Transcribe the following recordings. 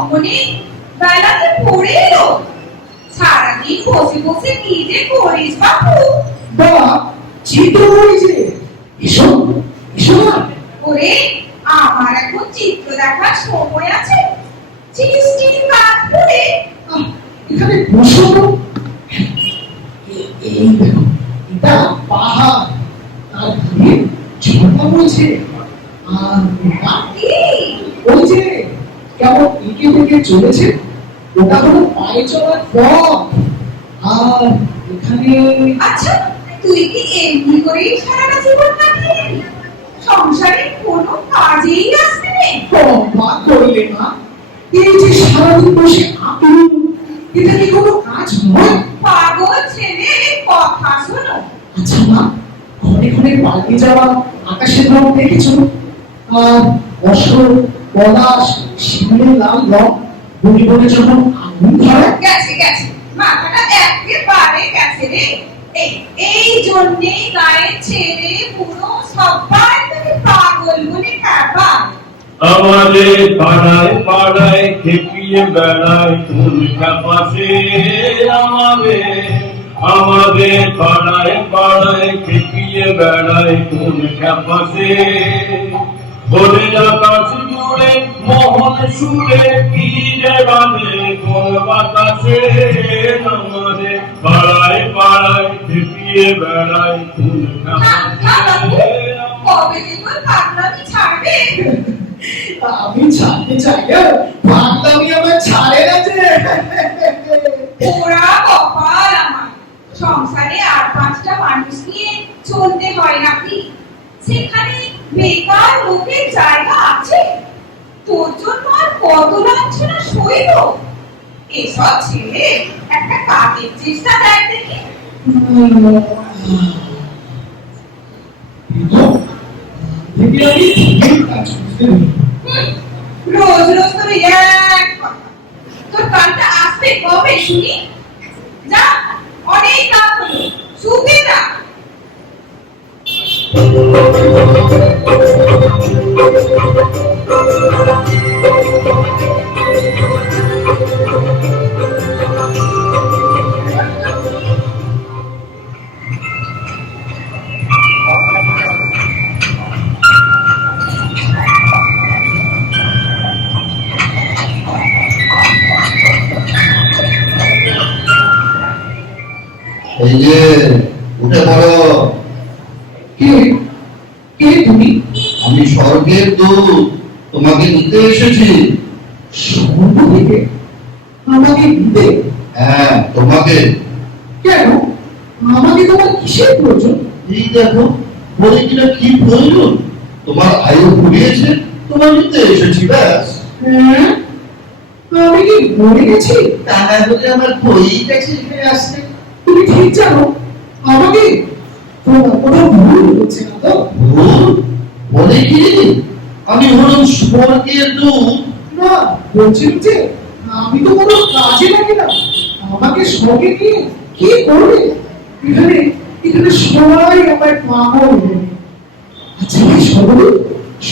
কখনই বেলাতে পড়ে এলো। সারাদিন বসে বসে কি যে করিস বাপু? বাবা চিত্র করেছে, এসো এসো না। ওরে আমার এখন চিত্র দেখার সময় আছে? চিস্টির কাজ করে এখানে বসো তো। এই দেখো, এটা পাহাড়, আর ঘুরে ঝর্ণা বলছে। আর ওই যে কেমন এঁকে বেঁকে চলেছে, ওটা হলো পায়ে চলার পথ। আর এখানে আচ্ছা, তুই কি এমনি করেই সারাটা জীবন কাটিয়ে দিবি? সংসারে কোনো কাজেই আসবে না? বাদ করলে না, এই যে সারাদিন বসে আঁকলু, এটা কি কোনো কাজ নয়? পাগল ছেলে, কথা শোনো। আচ্ছা মা, ঘরে ঘরে পাল্টে যাওয়া আকাশের রং দেখেছো? আর অশোক, পলাশ, শিমুলের লাল রং বনে বনে যখন আগুন ধরে। গেছে গেছে, মাথাটা একেবারে গেছে রে। এই জন্যেই গায়ের ছেলে পুরো সবাই তোকে পাগল বলে খাবা। আমাদের পাড়ায় পাড়ায় খেপিয়ে বেড়ায় কোন পাশে। আমাদের পাড়ায় পাড়ায় খেপিয়ে বেড়ায় কোন পাশে। ভোরে আকাশ জুড়ে মোহন সুরে কি যে বাজে কোন বাতাসে। আমাদের পাড়ায় পাড়ায় খেপিয়ে বেড়ায় কোন পাশে। কবে যে তোর পাগলামি ছাড়বে? আমি ছাড়তে চাইলেও পাগলামি আমার ছাড়ে না যে। ওরা কপাল আমার, সংসারে আর পাঁচটা মানুষ নিয়ে চলতে হয় নাকি? সেখানে বেকার লোকের জায়গা আছে? তোর জন্য আর কত লাঞ্ছনা সইব? এসব ছেলে একটা কাজের চেষ্টা দেয় দেখি। রোজ রোজ তোর এক কথা। তোর কানটা আসবে কবে শুনি? যা, অনেক রাত হলো, শুতে যা। এই যে উঠে পড়ো। কে কে তুমি? আমি স্বর্গের দূত, তোমাকে নিতে এসেছি। স্বর্গ থেকে আমাকে দিতে? হ্যাঁ, তোমাকে। কেন? আমাকে তোমার কিসের প্রয়োজন? এই দেখো, বলে কিনা কি প্রয়োজন? তোমার আয়ু ফুরিয়েছে, তোমার নিতে এসেছি, ব্যাস। হ্যাঁ, আমি কি মরে গেছি? তা না বলে আমার হয়েই গেছে এখানে আসতে। তুমি ঠিক জানো আমাকে তোমার কোনো ভুল হচ্ছে না তো? ভুল বলে কি? আমি হলাম স্বর্গের দূত। না, বলছিলাম যে আমি তো কোনো কাজে লাগে না, আমাকে সঙ্গে নিয়ে কি করবে? এখানে এখানে সবাই আমায় পাগল বলে। আচ্ছা ভাই সর্বদা,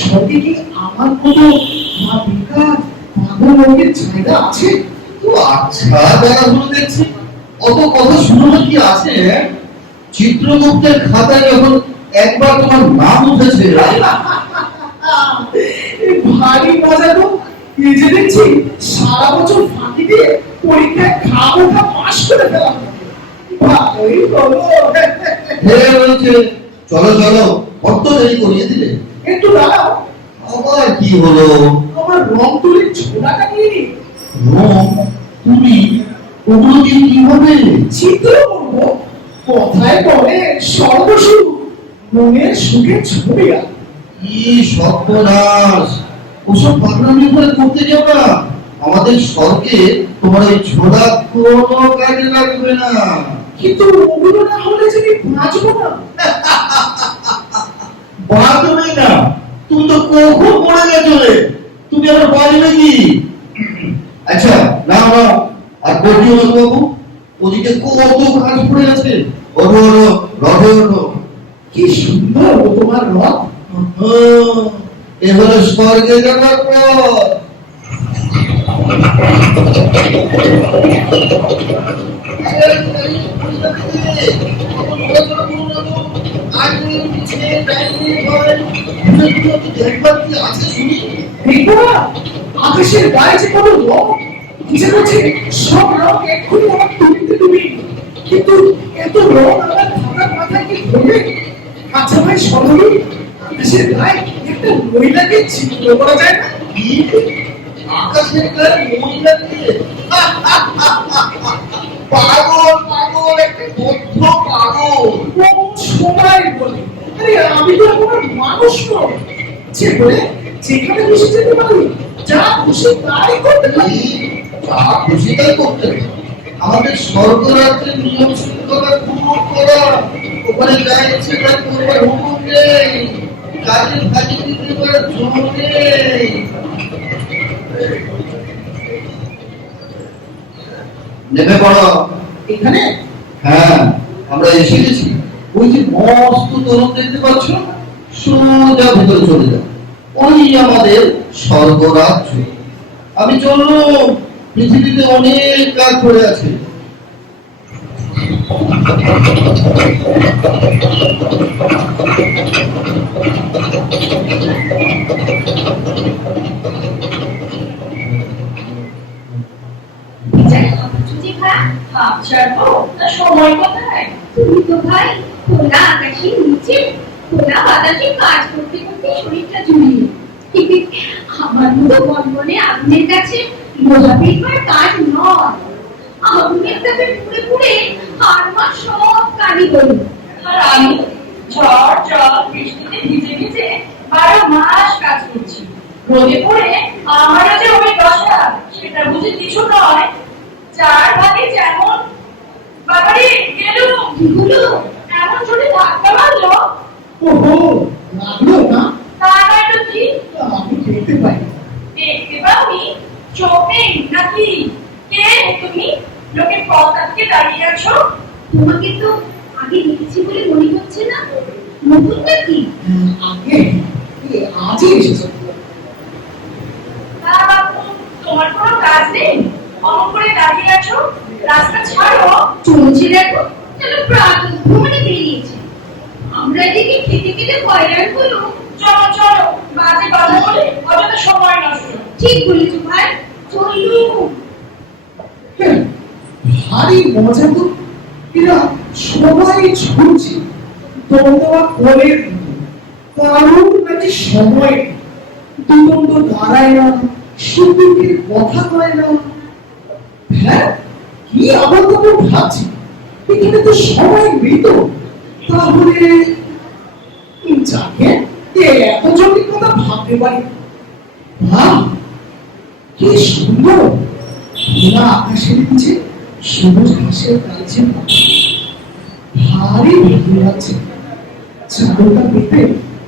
সঙ্গে কি আমার কোনো মা বেকার পাগল লোকের জায়গা আছে? তো আচ্ছা যারা হলো দেখছি, অত কথা শুনো না কি আছে? চিত্রগুপ্তের খাতায় যখন একবার তোমার নাম উঠেছে, ভারী মজা তো। এই যে দেখছি সারা বছর ফাঁকি দিয়ে পরীক্ষায় খামোখা পাশ করে ফেলা ভালোই হলো। বলছে চলো চলো, কত দেরি করিয়ে দিলে। একটু দাঁড়াও, আবার কি হলো? আমার রং তুলির ছোড়াটা নিয়ে নি। রং তুমি ওগুলো দিয়ে কি হবে? চিত্র করবো, কথায় বলে সর্বসুখ, মনের সুখের ছবি। কি সর্বনাশ! ওসব পাগলামি করে করতে যাও না। আমাদের স্বর্গে তোমার ওই ছোড়া কোনো কাজে লাগবে না। কিন্তু ওগুলো না হলে যদি বাঁচবো না। বাঁচবে না? তুমি তো কখন পড়ে গেছিলে, তুমি আবার বাঁচবে কি? আচ্ছা না না, আর বলছি বাবু, ওদিকে কত কাজ পড়ে আছে। ওঠো ওঠো, রথে ওঠো। কি সুন্দর তোমার রথ। এ হলো স্বর্গে যাওয়ার পথ। দেখো না, আকাশের গায়ে যে কোনো রং, ইচ্ছে করছে সব রং এক্ষুনি আমার তুলিতে ডুবি, কিন্তু এত রং আমার থাকার মাথায় কি ধরবে? আচ্ছা ভাই সরলি, আকাশের গায়ে একটা মহিলাকে চিত্র করা যায় না? আকাশের গায়ে মহিলা দিয়ে পাগল পাগল একটা বদ্ধ পাগল। সবাই বলে, আরে আমি তো কোনো মানুষ নই, যে বলে যেখানে খুশি যেতে পারি, যা খুশি তাই করতে পারি। যা খুশি তাই করতে পারি। আমাদের স্বর্গরাজ্যের নিয়ম শৃঙ্খলা ভঙ্গ করা, ওখানে যা ইচ্ছে তাই করবার হুকুম নেই, কাজে ফাঁকি দিতে পারার জন্য নেই। নেমে পড়ো। এখানে হ্যাঁ, আমরা এসে গেছি। ওই যে মস্ত তরুণ দেখতে পাচ্ছ, সোজা ভেতরে চলে যাও। ওই আমাদের স্বর্গরাজ্য। আমি চললাম, পৃথিবীতে অনেক কাজ পড়ে আছে। সময় কোথায়? তুমি তো ভাই খোলা আকাশের নিচে খোলা বাতাসে কাজ করতে করতে শরীরটা জুড়িয়ে। আমার মতো বনবনে আগুনের কাছে লোহা পেটবার কাজ নয়। আগুনের কাছে পুড়ে পুড়ে আমার সব কালি হল। আর আমি ঝড় জল বৃষ্টিতে ভিজে ভিজে 12 মাস কাজ করছি। রোদে পড়ে আমারও যে ওই দশা, সেটা বুঝে কিছু নয়। চার ভাগে যেমন বাবারে গেল গুলো এমন জোরে ধাক্কা মারলো। ওহো, লাগলো না? তা নয়তো কি? আমি দেখতে পাই। দেখতে পাওনি? চোখে নাকি? কে তুমি? লোকের পথ আটকে দাঁড়িয়ে আছো। তোমাকে তো আগে দেখেছি বলে মনে হচ্ছে না। নতুন নাকি? আগে আজই এসেছে। তা বাপু, তোমার কোনো কাজ নেই? অমন করে দাঁড়িয়ে আছো। রাস্তা ছাড়ো, চলছে দেখো যেন প্রাতঃ ভ্রমণে বেরিয়েছে। আমরা এদিকে খেতে খেতে হয়রান হলো। চলো চলো, বাজে কথা বলে অযথা সময় নষ্ট। ঠিক বলেছ ভাই, চললু। ভারী মজা তো। এরা সবাই ঝুলছে দমদমা কোলের কারণ নাকি সময় দুবন্ধ দাঁড়ায় না, সুখের কথা কয় না। হ্যাঁ, কি আবার তো ভাবছি, এখানে তো সবাই মৃত। তাহলে যাকে এত জটিল কথা ভাবতে পারি। বাহ, কি সুন্দর খোলা আকাশের নিচে সবুজ ঘাসের গাছে ভারী ভালো লাগছে। চারুটা পেতে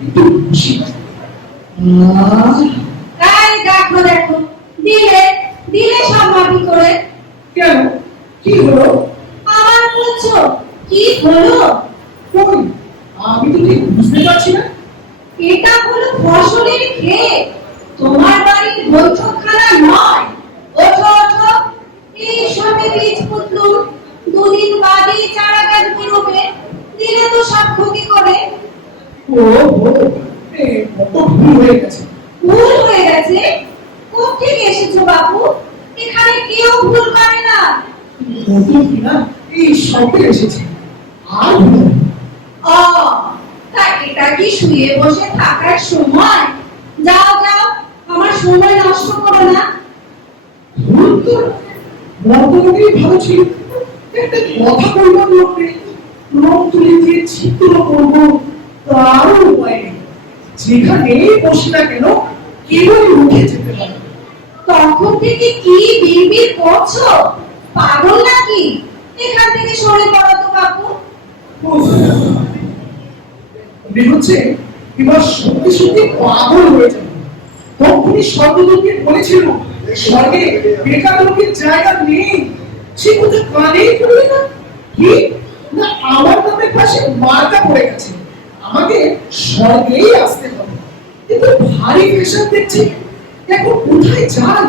একটু খুশি। তাই দেখো দেখো, দিলে দিলে সব মাটি করে। কেন, কি হলো? আমার বলছো কি হলো? কই, আমি তো ঠিক বুঝতে পারছি না। এটা হলো ফসলের ক্ষেত, তোমার বাড়ির বৈঠকখানা নয়। ওঠো ওঠো, এই সবে বীজ পুতলু, দুদিন বাদে চারা গাছ বেরোবে। দিলে তো সব ক্ষতি করে। ও হো, কত ভুল হয়ে গেছে। ভুল হয়ে গেছে? কোত্থেকে এসেছো বাবু? এখানে কেউ ভুল করে না। কত কিনা এই সবে এসেছে, আর ভুল। ও, তা এটা কি শুয়ে বসে থাকার সময়? যাও যাও, আমার সময় নষ্ট করো না। ভুল তো বর্তমানেই ভালো ছিল। একটা কথা বলবার লোক নেই, রং তুলে দিয়ে চিত্র করবো তারও উপায় নেই। যেখানে বসে না কেন কেবল উঠে যেতে হবে। তখন থেকে কি বিড়বিড় করছো? পাগল নাকি? এখান থেকে সরে পড়ো তো বাবু। মনে হচ্ছে এবার সত্যি সত্যি পাগল হয়ে যাবে। তখনই স্বর্গদূতকে বলেছিল স্বর্গে বেকার লোকের জায়গা নেই। সে কথা কানেই পড়বে না। কি না, আমার নামের পাশে মার্কা পড়ে গেছে, আমাকে স্বর্গেই আসতে হবে। কিন্তু ভারী প্রেশার দেখছি, এখন কোথায় যাই?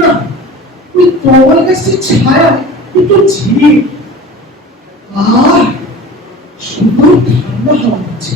না, ওই তমাল গাছের ছায়া একটু ঝিরিয়ে আর সুন্দর ঠান্ডা হাওয়া হচ্ছে।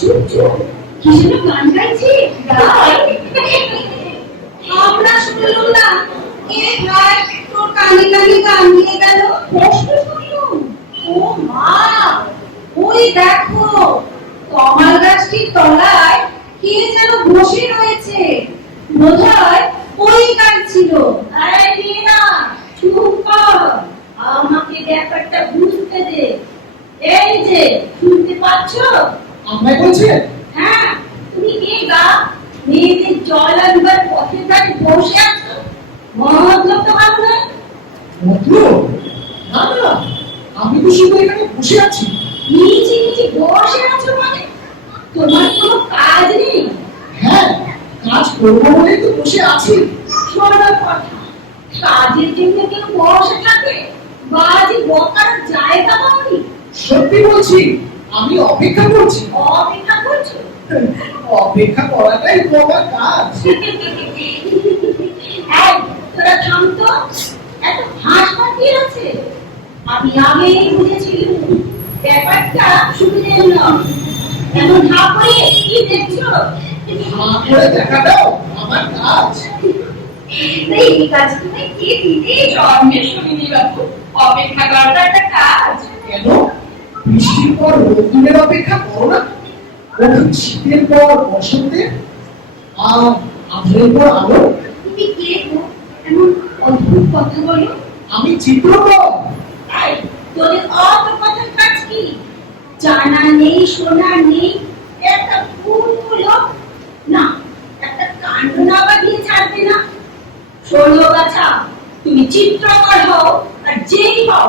চুপ চুপ, কি যেন গান গাইছে। আমরা শুনলাম না, এ ভাই তোর কানে কানে গান দিয়ে গেল। প্রশ্ন শুনলুম, ও মা, ওই দেখো কমাল গাছটির তলায় কে যেন বসে রয়েছে, বোধহয় ওই গান ছিল। আরে না, চুপ কর, আমাকে ব্যাপারটা বুঝতে দে। এই যে শুনতে পাচ্ছ? আমায় বলছে? হ্যাঁ, তুমি কে গা? মেয়েদের জল আনবার পথে ধারে বসে আছো, মতলব তো ভালো নয়। মতলব? না না, আমি তো শুধু এখানে বসে আছি। নিচে নিচে বসে আছো মানে? তোমার কোনো কাজ নেই? হ্যাঁ, কাজ করবো বলেই তো বসে আছি। শোনো কথা, কাজের জন্য কেউ বসে থাকে? বাজি বকার জায়গা পাওনি? সত্যি বলছি, আমি অপেক্ষা করছি। অপেক্ষা করছো? অপেক্ষা করাটাই তো আমার কাজ। এই, তোরা থাম তো, এত হাসবার কি আছে? আমি আগেই বুঝেছিলাম ব্যাপারটা সুবিধের নয়। এমন হা করে কি দেখছো? হা করে দেখাটাও আমার কাজ। এই কাজ তুমি কে দিদি জন্মে শুনিনি বাবু, অপেক্ষা করাটা একটা কাজ। কেন? বৃষ্টির পর রোদ্দুরের অপেক্ষা করো না? কখন শীতের পর বসন্তে, আর আঁধারের পর আলো? তুমি কে গো, এমন অদ্ভুত কথা বলো? আমি চিত্রকর। এই, তোদের অত কথার কাজ কি? জানা নেই, শোনা নেই, একটা ফুল না, একটা কাণ্ড না বাঁধিয়ে ছাড়বে না। শোনো বাছা, তুমি চিত্রকর হও আর যেই হও,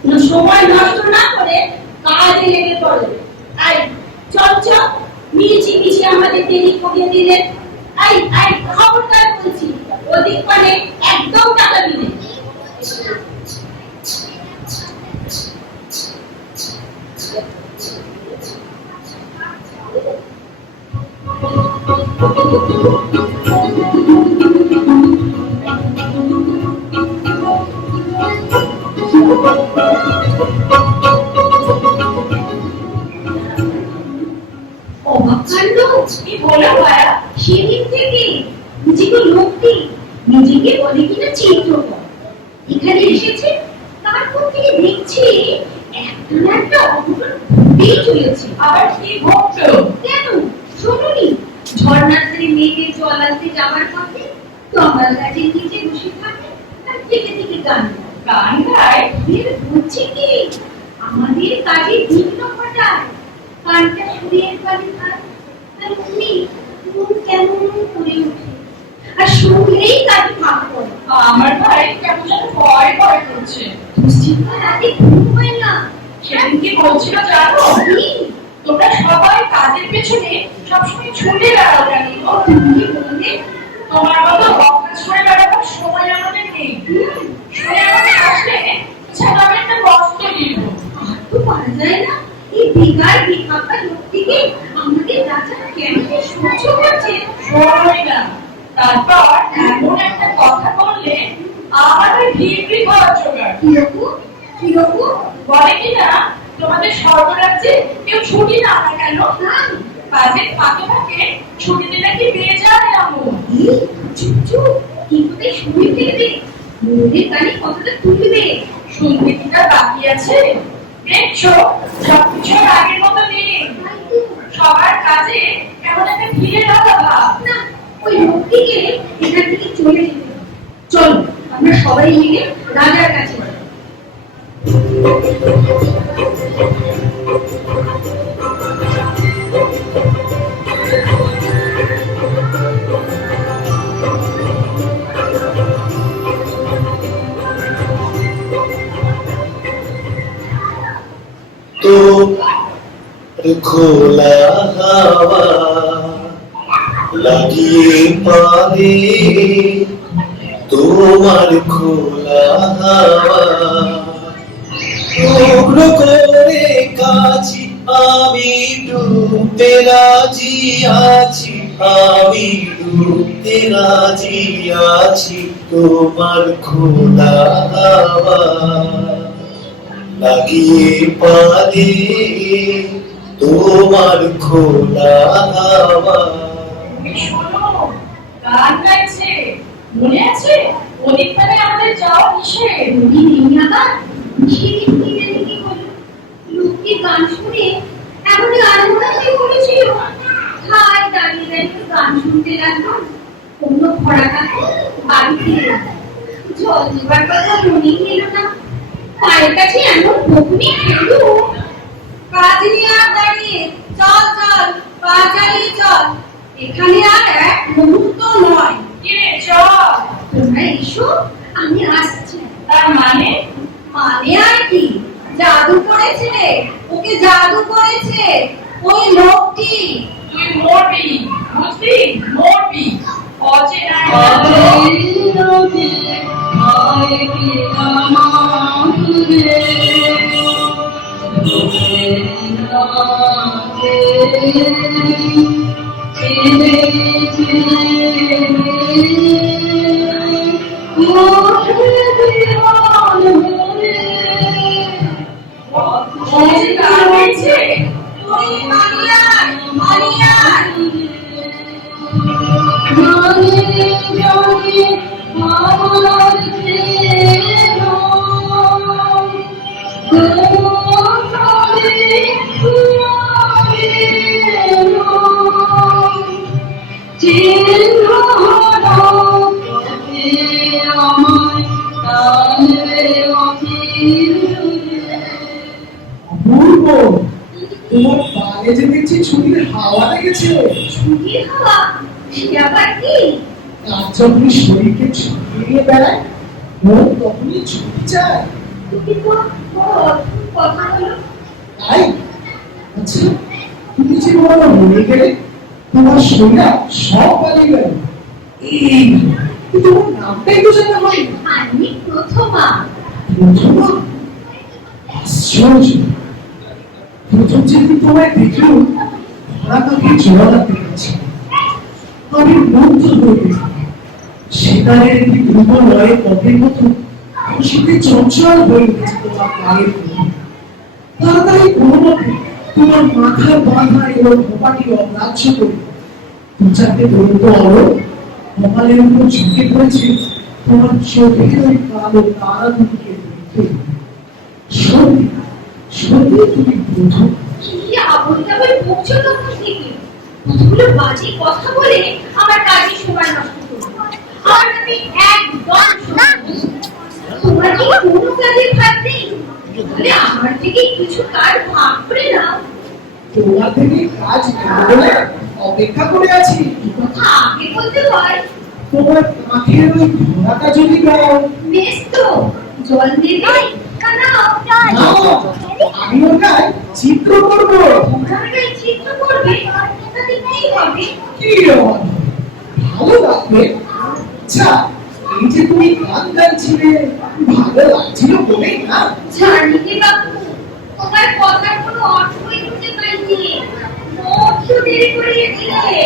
কোনো সময় নষ্ট না করে কাজে লেগে পড়ো। এই, চল চল, মিছি মিছি আমাদের দেরি করিয়ে দিলে। এই এই, খবরদার বলছি, ওদিক করে একদম টাকা দিলে। অবাক কাণ্ড, কি বলো ভায়া? সেদিন থেকে নিজেকে লোকটি নিজেকে বলে কিনা চিত্রকর, এখানে এসেছে, তারপর থেকে দেখছি একটা না একটা অঘটন ঘটেই চলেছে। আবার কি ঘটলো? কেন শোনোনি? ঝর্ণার ধারে মেঘের জল আনতে যাওয়ার পথে কমল গাছের নিচে বসে থাকে আর থেকে থেকে গান গান গায়। এর বলছে কি আমাদের কাজে বিঘ্ন ঘটায়, কানটা সুরের পানে থাক আর উনি কেমন করে ওঠে, আর শুনলেই কাজে ভাগ করে। আমার ভাই কেমন যেন ভয় ভয় করছে, দুশ্চিন্তা রাতে ঘুম হয় না। সেদিন কি বলছিল জানো? তোমরা সবাই কাজের পেছনে সবসময় ছুটে বেড়াও কেন? তুমি বললে তোমার মতো অকাজ করে বেড়াবার সময় আমাদের নেই। শুনে আমাদের আসলে ছাড়া আমি একটা বস্ত দিব। আর তো পারা যায় না, এই বেকার বেকার লোকটিকে আমাদের রাজা কেন সহ্য করছে? শোনোই না, তারপর এমন একটা কথা বললে আমাদের ভিড় হওয়ার জোগাড়। কিরকম কিরকম? বলে কিনা তোমাদের স্বর্গরাজ্যে কেউ ছুটি না কেন? কাজের ফাঁকে ফাঁকে ছুটিতে নাকি বেজায় এমন। চুপ চুপ, কি কোথায় শুনে ফেলবে, মনের কানে কথাটা তুলবে। শুনতে কি তার বাকি আছে? দেখছো সবকিছুর আগের মতো নেই, সবার কাজে কেমন একটা ভিড়ে রাখা ভাব। না, ওই লোকটিকে এখান থেকে চলে যেতে হবে। চলো আমরা সবাই মিলে রাজার কাছে যাই। तो খোলা হাওয়া লাগিয়ে পারে, তোমার খোলা হাওয়া টুকরো করে কাছি আমি ডুবতে রাজি আছি, আমি ডুবতে রাজি আছি, তোমার খোলা হাওয়া লাগিয়ে পারে, তোমার খোলা হাওয়া। শোনো, গান গাইছে, মনে আছে? ওদিক মানে আমাদের যাওয়া কিসে? উনি নেই আবার, সেদিন জানি কি হলো, লোকটির গান শুনে এমনই আনন্দ হয়ে পড়েছিল। হাই দাঁড়িয়ে দাঁড়িয়ে গান শুনতে লাগলাম। অন্য ভরা কাছে বাড়ি ফিরে এলাম। জল দেবার কথা মনেই এলো না। পায়ের কাছে এমন বকুনি খেলো। কাজ নিয়ে আর দাঁড়িয়ে চল চল, পা চালিয়ে চল, এখানে আর এক মুহূর্ত নয়। কে চল, তোমরা এসো, আমি আসছি। তার মানে? মানে আর কি, জাদু করেছে, ওকে জাদু করেছে ওই লোকটি। তুই মরবি, বুঝলি? মরবি। অচেনায় অপূর্ব, তোমার পায়ে যে দেখছি ছুটির হাওয়া লেগেছে। ছুটির হাওয়া, সে আবার কি? আর যখনই শরীরকে ছুটিয়ে নিয়ে বেড়ায়, মন তখনই ছুটি চায়। তুমি তো বড় অদ্ভুত কথা বলো। তাই? আচ্ছা, তুমি যে বলো মরে গেলে তোমার শরীর সব পালিয়ে গেল, এই তোমার নামটাই তো জানা হয় না। আমি প্রথমা। প্রথমা? আশ্চর্য, প্রথম যেদিন তোমায় দেখলাম ধরা তাকে জোড়া লাগতে গেছে, আমি মুগ্ধ হয়ে গেলাম। সেতারের একটি দুর্বল লয়ে পথের মতো খুশিতে চঞ্চল হয়ে উঠেছে তোমার পায়ের মধ্যে। তাড়াতাড়ি কোনো মতে তোমার মাথার বাঁধা এবং ভোপাটি অগ্রাহ্য করে দু চারটে দরিদ্র অরো কপালের উপর ঝুঁকে পড়েছে তোমার চোখের ওই কালো তারা দুটিকে দেখতে। সত্যি সত্যি তুমি প্রথম। কি আবল তাবল বকছো তখন থেকে? কতগুলো বাজে কথা বলে আমার কাজে সময় নষ্ট করো। আর আমি একদম শোনাবো। তোমার কি কোনো কাজের ভাগ নেই? বলে আমার থেকে কিছু কাজ ভাগ করে নাও। তোমার থেকে কাজ নেবো বলে অপেক্ষা করে আছি। এই কথা আগে বলতে হয়। তোমার কাঁধের ওই ঘোড়াটা যদি দাও। বেশ তো, জল দেবে না? না, আমি ওটাই চিত্র করবো। ওখানটায় চিত্র করবে, তাতে কি হবে? কি হবে? ভালো লাগবে। আচ্ছা, এই যে তুমি গান গাইছিলে, ভালো লাগছিল বলেই না? জানিতে বাবু, তোমার কথার কোনো অর্থই খুঁজে পাইনি। মোট দেরি করিয়ে দিলে।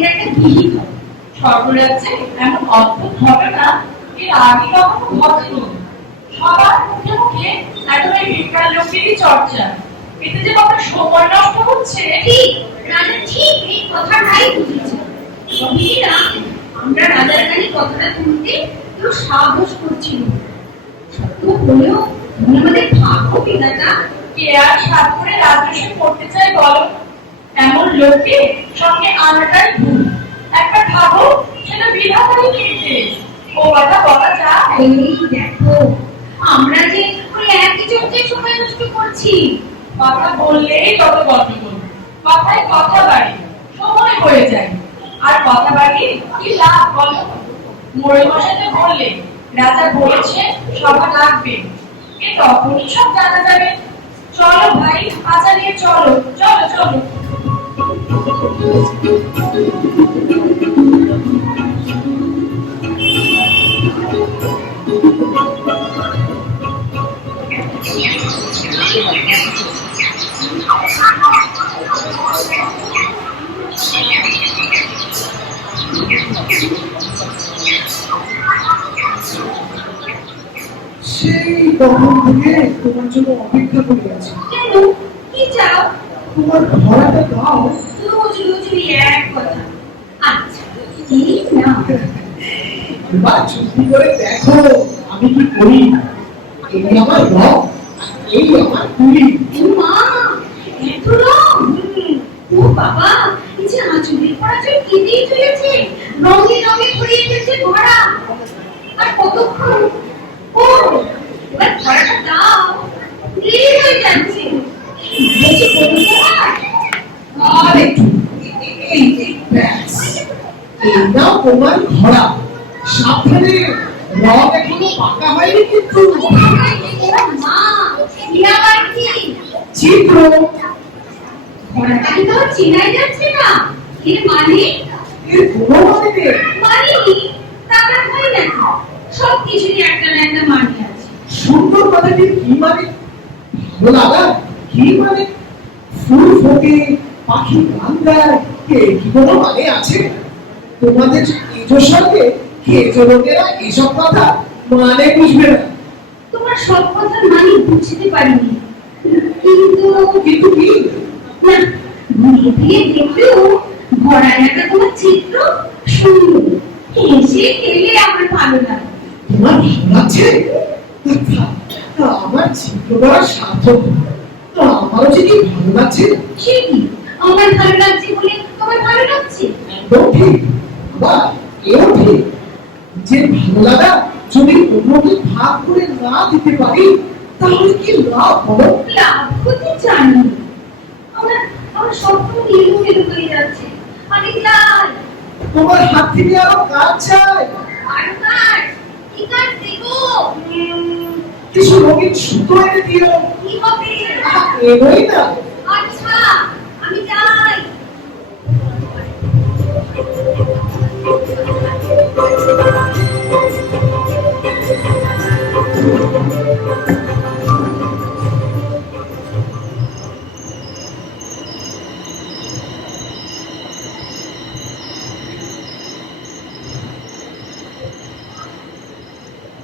এর একটা বিহিত হবে। স্বর্গরাজ্যে এমন অদ্ভুত ঘটনা এর আগে কখনো ঘটেনি। সবার মুখে মুখে এখন এই বিজ্ঞান লোকেরই চর্চা। এতে যে কত সময় নষ্ট হচ্ছে। ঠিক, রাজা ঠিক এই কথাটাই বুঝেছে। তবেই আমরা রাজার কানে কথাটা শুনতে একটু সাহস করছিল। সত্য হলেও আমাদের ভাগ্য বিধাতা। কে আর সাত করে রাজস্ব করতে চায় বলো? এমন লোককে সঙ্গে আনাটাই ভুল। একটা ভাবো, সেটা বিধাতারই নির্দেশ। ও কথা বলা যায়। এই দেখো, আমরা যে ওই একই চর্চায় সময় নষ্ট করছি। কথা বললেই তত গন্ডগোল। কথায় কথা বাড়ি, সময় হয়ে যায়। আর কথা বাড়িয়ে কি লাভ বলো? মোড়ল মশাইকে বললে রাজা বলেছে সভা লাগবে, এ তখনই সব জানা যাবে। চলো ভাই, আচারিয়ে চলো চলো চলো। সেই তখন থেকে তোমার জন্য অপেক্ষা করে আছি। কেন, কি চাও? তোমার ঘোড়াটা দাও। রোজ রোজ ওই এক কথা। আচ্ছা, এই না। এবার চুপি করে দেখো আমি কি করি। এই আমার রং, এই আমার কুড়ি। ও মা, এত রং! ও বাবা, এই যে আঁচলের পরাজয় কেটেই চলেছে। রঙে রঙে ভরিয়ে গেছে ঘোড়া। আর কতক্ষণ? ও, এবার ঘোড়াটা দাও। দেরি হয়ে যাচ্ছে। বলছি বলুন আর একটু এই ব্যাস। এই নাও তোমার ঘোড়া। সাবধানে, রং এখনো পাকা হয়নি কিন্তু। মা, ইয়া বাড়ি চিত্র ঘোড়াটাকে তো চিনাই যাচ্ছে না। এর মানে? এর কোনো মানে নেই। মানিনি তারা হয় না। সব কিছুরই একটা না একটা মানে আছে। সুন্দর কথাটির কি মানে? ভালো লাগা কি মানে? ফুল ফোটে, পাখি গান গায়, কি কোনো মানে আছে? তোমাদের এজোর সঙ্গে কেজো লোকেরা এসব কথা মানে বুঝবে না। তোমার সব কথার মানে বুঝতে পারিনি, কিন্তু কিন্তু কি? না, ঘুরিয়ে দিয়ে দেখলেও ঘোড়ার একটা তোমার চিত্র সুন্দর। হেসে খেলে আমার ভালো লাগে। তোমার ভালো লাগছে? আমার চিত্র করার সার্থক। আমারও যে কি ভালো লাগছে। সে কি, আমার ভালো লাগছে বলে তোমার ভালো লাগছে? একদম ঠিক। বা এও ঠিক যে ভালো লাগা যদি অন্যকে ভাগ করে না দিতে পারি তাহলে কি লাভ হলো? লাভ করতে জানি। আমার আমার স্বপ্ন এলোমেলো হয়ে যাচ্ছে। আমি চাই তোমার হাত থেকে আরো কাজ চাই। আরো কাজ। কি কাজ দেবো? কিছু রঙিন সুতো এনে দিও। কি হবে? এগোই না। আচ্ছা, আমি চাই।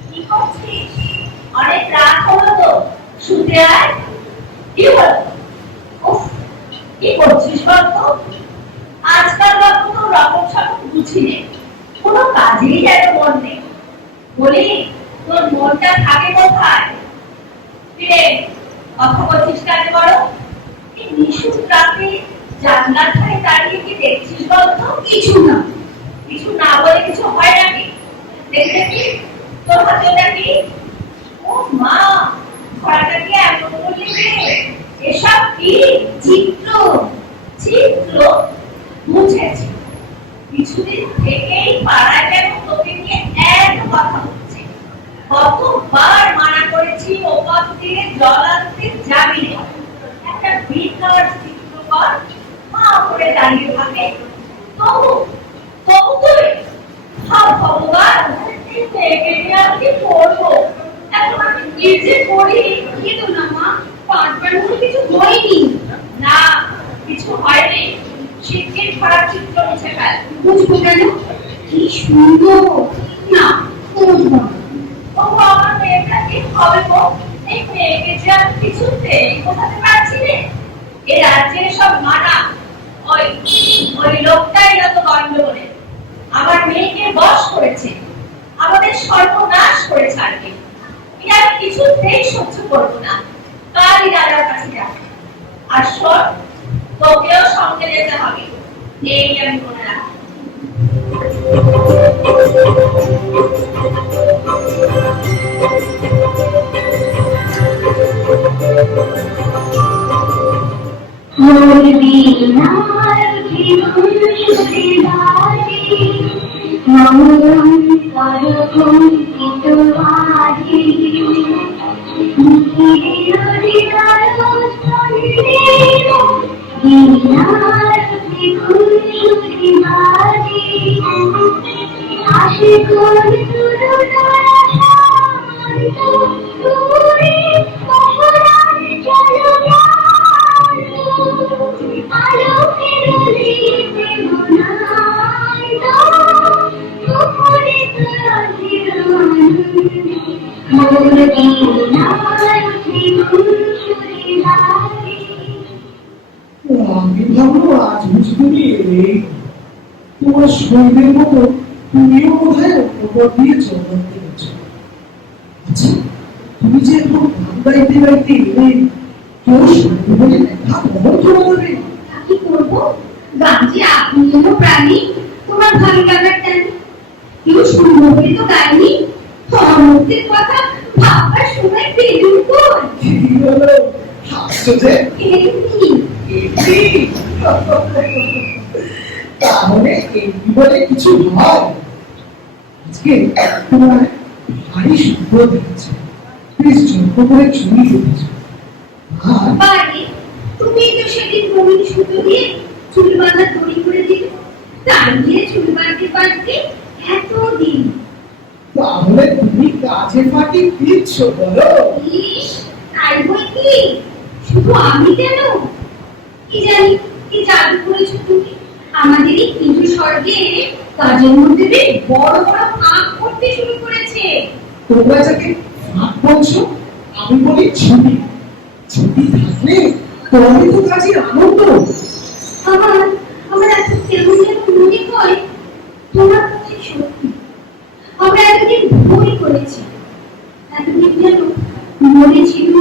কি করছিস? অনেক রাত হলো তো, শুতে আয়। কি হলো? উফ, কি করছিস বলতো? আজকাল বাবু তো রকম সকম বুঝি নেই, কোনো কাজেই যেন মন নেই। বলি, তোর মনটা থাকে কোথায়? কিরে, কথা বলছিস কেন বলো? এই নিশুত রাতে জানলার ধারে দাঁড়িয়ে কি দেখছিস বলতো? কিছু না। কিছু না বলে কিছু হয় নাকি? দেখলে কি তোর হাতে ওটা কি? ও মা, ঘোড়াটা কি এমন করলি রে? এসব কি? চিত্র। চিত্র? বুঝেছি। কিছুদিন থেকেই পাড়ায় যেন তোকে নিয়ে এক কথা হচ্ছে। কতবার মানা করেছি ও পথ দিয়ে জল আনতে যাবি না। একটা বিকট চিত্রকর মা করে দাঁড়িয়ে থাকে। তবু তবু তুই হাও ভগবান, এই মেয়েকে নিয়ে আমি কি করবো? এখন আমি কি যে করি? কিন্তু না মা, 5 বার মনে কিছু হয়নি। না, কিছু হয়নি। শিগগির খারাপ চিত্র মুছে ফেল। বুঝবো কেন? কি সুন্দর না, বুঝবো না। ও আমার মেয়েটা কি হবে গো? এই মেয়েকে যে আমি কিছুতেই বোঝাতে পারছি রে। এ রাজ্যের সব মানা ওই ওই লোকটাই যত গন্ডগোলে আমার মেয়েকে বশ করেছে, আমাদের সর্বনাশ করে ছাড়বে। এটা আমি কিছুতেই সহ্য করবো না। কালই দাদার কাছে যাবে। আর শোন, তোকেও সঙ্গে যেতে হবে, এই আমি মনে রাখি। আমি ভাবলো আজ বুঝি তুমি এলেই। তোমার শরীরের মতো তুমিও বোধহয় উপর দিয়ে জন্ম দিয়েছো। আচ্ছা, তুমি যে এখন বাড়িতে বাড়িতে এলে, কেউ শুনতে বলে দেখা খবর চলে যাবে। কি করবো? গান যে আপনি যেন প্রাণী, তোমার ভালো লাগার টান। কেউ শুনবো বলে তো গাইনি। মুক্তির কথা ভাববার সময় পেলুম কই? কি হলো? হাসছো যে? এমনি। এমনি? তাহলে এমনি বলে কিছু হয়? আজকে তোমার ভারী সুন্দর দেখেছে, বেশ যত্ন করে চুল কেটেছে। আর বাড়ি, তুমি তো সেদিন রঙিন সুতো দিয়ে চুল বাঁধা তৈরি করে দিলে। তার দিয়ে চুল বাঁধতে বাঁধতে এতদিন। তাহলে তুমি কাজে ফাঁকি দিচ্ছ বলো? ইস, তাই বই কি? শুধু আমি কেন? কি জানি কি জাদু করেছো তুমি। আমাদের এই কিন্তু স্বর্গে কাজের মধ্যে বেশ বড় বড় ফাঁক করতে শুরু করেছে। তোমরা যাকে ফাঁক বলছো, আমি বলি ছুটি। ছুটি থাকলে তবে তো কাজে আনন্দ। আমার আমার এত কেমন যেন মনে হয় তোমার কথা সত্যি। আমরা এতদিন ভুল করেছি, এতদিন যেন মরেছিল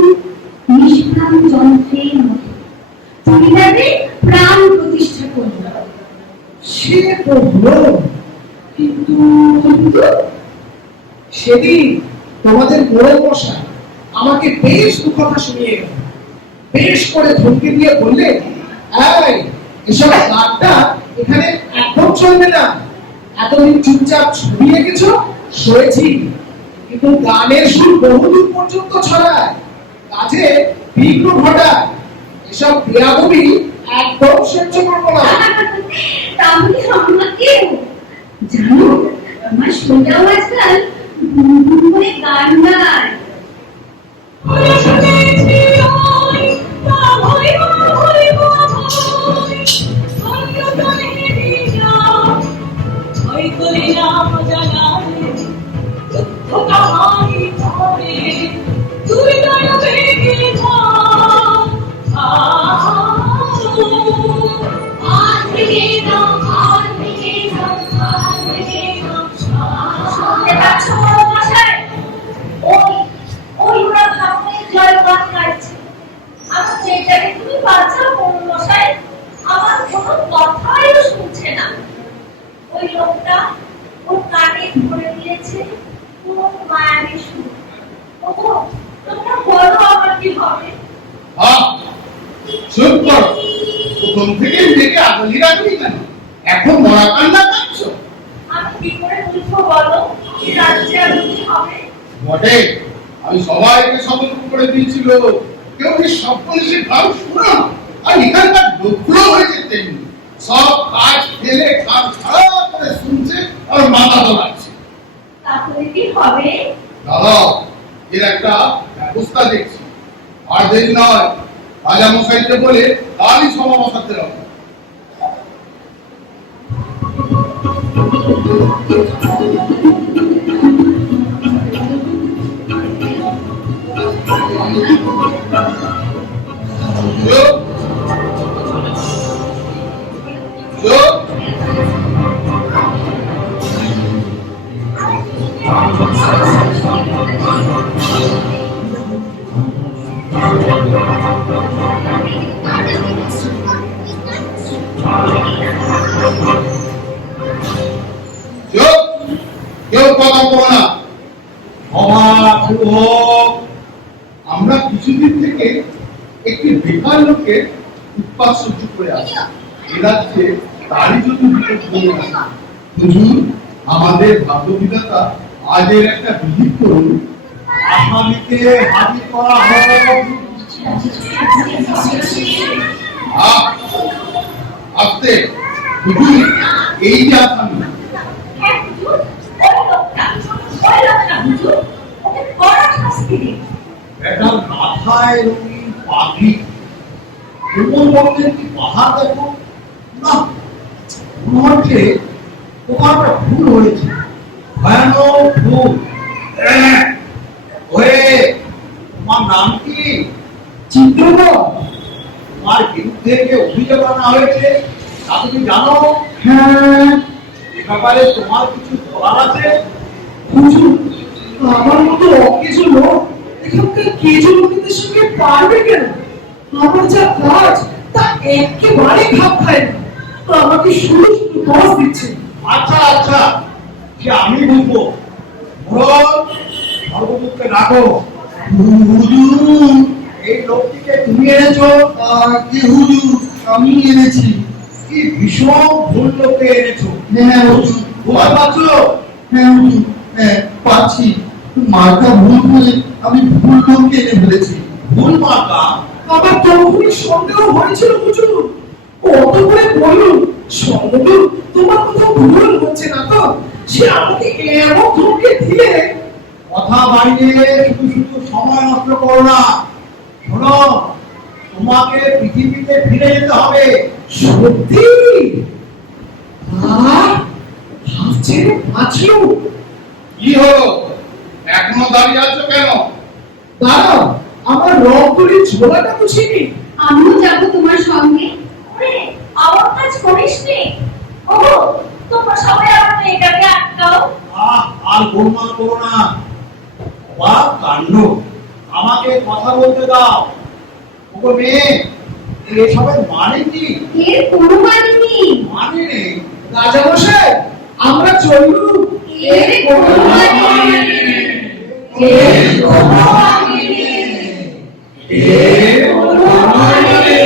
নিষ্প্রাণ যন্ত্রের মতো। তুমি তাদের প্রাণ প্রতিষ্ঠা করবে। সে তো হলো, কিন্তু সেদিন তোমাদের মোড়ল মশাই আমাকে বেশ দু কথা শুনিয়ে গেল। বেশ করে ধমকে দিয়ে বললে, এই এসব গানটা এখানে একদম চলবে না। এতদিন চুপচাপ ছবি এঁকেছো, সয়েছি, কিন্তু গানের সুর বহুদূর পর্যন্ত ছড়ায়, কাজে বিঘ্ন ঘটায়। এসব বেয়াদবি একদম সহ্য করবো না। তাহলে আমাকেও জানো, আমার সোজাও আজকাল গুনগুন করে গান গায়। আমার কোনো কথাই শুনছে না। ওই লোকটা ওর কানে ধরে দিয়েছে কোন মায়াবী সুর। ওগো, তোমরা বলো আমার কি হবে? চুপ কর। প্রথম থেকে মেয়েকে আগলি রাখলি কেন? এখন মরা কান্না কাঁদছো? আমি কি করে বুঝবো বলো এই রাজ্যে আর কি হবে? বটে, আমি সবাইকে সতর্ক করে দিয়েছিল, কেউ কি সব পুলিশের ভাব শুনো। আর এখানকার লোকগুলো হয়েছে তেমনি, সব কাজ ফেলে কাজ ছাড়া করে শুনছে আর মাথা দোলাচ্ছে। তাহলে কি হবে? দাঁড়াও, এর একটা ব্যবস্থা দেখছি। আর দেরি নয়, রাজা মশাইকে বলে কালই সভা বসাতে হবে। কেউ কথা বলো না। আমরা কিছুদিন থেকে একটি বেকার লোকের উৎপাত সহ্য করে আছি। এ রাজ্যে তারই জন্য বিপদ বয়ে আসে। হুজুর, আমাদের ভাগ্যবিধাতা আজের একটা বিহিত করুন। আসামিকে হাজির করা হোক। আস্তে হুজুর, এই যে আসামি। হ্যাঁ হুজুর, ওই লোকটা হুজুর, ওকে কড়া শাস্তি দিন। একটা মাথায় রঙিন পাখি, কোমল বর্ণের কি পাহাড় দেখো না, মনে হচ্ছে তোমার একটা ভুল হয়েছে, ভয়ানক ভুল। ওরে, তোমার নাম কি? চিত্রকর। তোমার বিরুদ্ধে যে অভিযোগ আনা হয়েছে তা তুমি জানো? হ্যাঁ এ ব্যাপারে তোমার কিছু বলার আছে? হুজুর, আমার মতো অকেজো লোক এখানকার কেজো লোকেদের সঙ্গে পারবে কেন? আমার যা কাজ তা একেবারে খাপ খায় না। আমাকে শুধু শুধু দোষ দিচ্ছে। আচ্ছা আচ্ছা, সে আমি বুঝবো। বল, সর্বমুখে রাখো। হুজুর, এই লোকটিকে তুমি এনেছো? জি হুজুর, আমি এনেছি। কি ভীষণ ভুল লোককে এনেছো। হ্যাঁ হুজুর। ভয় পাচ্ছ? হ্যাঁ হুজুর, হ্যাঁ পাচ্ছি। মার্কা ভুল বলে আমি ভুল লোককে এনে ফেলেছি। ভুল মার্কা? আমার তখনই সন্দেহ হয়েছিল হুজুর। কত করে বলুন সর্বদূর তোমার কোথাও ভুল হচ্ছে না তো? সে আমাকে এমন ধমকে দিলে। কথা বাড়িয়ে শুধু শুধু সময় নষ্ট করো না। শোনো, তোমাকে পৃথিবীতে ফিরে যেতে হবে। সত্যি? ভাবছে বাঁচলো। কি হলো, এখনো দাঁড়িয়ে আছো কেন? দাঁড়াও, আমার রংতুলির ঝোলাটা বুঝিনি। আমিও যাবো তোমার সঙ্গে। ওরে, আমার কাজ করিস নি। ও, তোমরা সবাই আমার মেয়েটাকে আটকাও। আর গোলমাল করো না। বা কাণ্ড, আমাকে কথা বলতে দাও। ওগো মেয়ে, এসবের মানে কি? এর কোনো মানে নেই। মানে নেই? রাজামশাই, আমরা চললুম। এর কোনো মানে নেই। এর কোনো মানে নেই। এর কোনো মানে নেই।